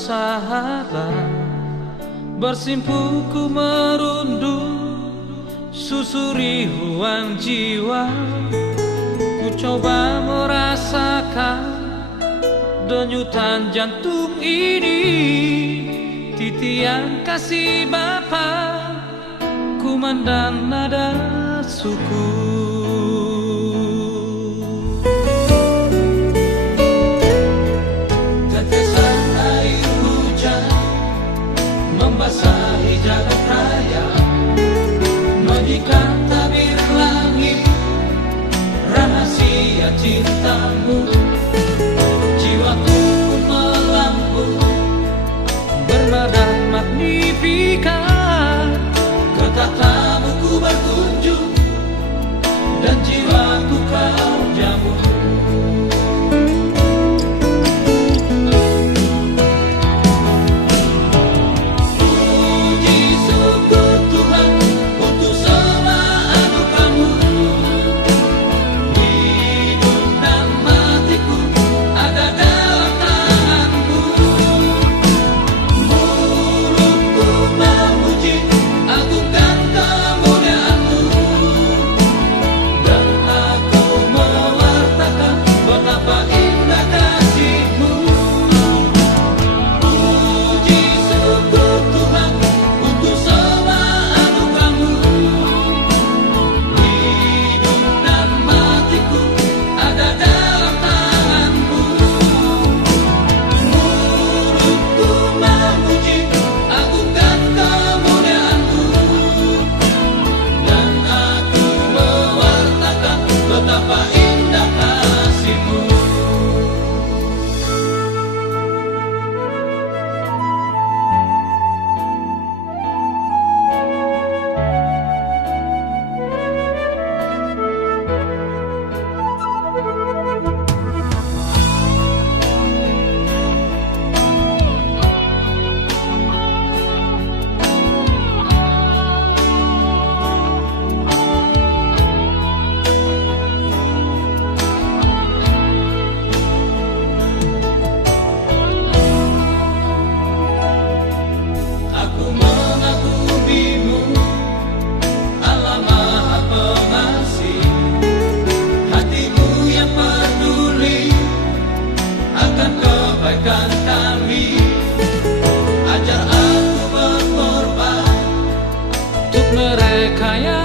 sahabat, bersimpuku merundung, susuri ruang jiwa. Ku coba merasakan denyutan jantung ini, titian kasih Bapa, kumandang nada suku. Tetesan air hujan membasahi jagat raya, menyikat tabir langit rahasia cintamu. Jiwaku pun melambung bernada magnifikat, ke tatamu ku berkunjung dan jiwaku kau jamu. Puji syukur Tuhan untuk semua anugerah-Mu. Hidup dan matiku ada dalam tangan-Mu. Mulutku memuji agungkan kemuliaan-Mu, dan aku mewartakan betapa indah kasih-Mu. Puji syukur Tuhan untuk semua anugerah-Mu. Hidup dan matiku ada dalam tangan-Mu. Mulutku memuji agungkan kemuliaan-Mu, dan aku mewartakan betapa indah kasih-Mu. Aku mengagumi-Mu, Allah Maha Pengasih. Hati-Mu yang peduli akan kebaikan kami. Ajar aku berkorban untuk mereka yang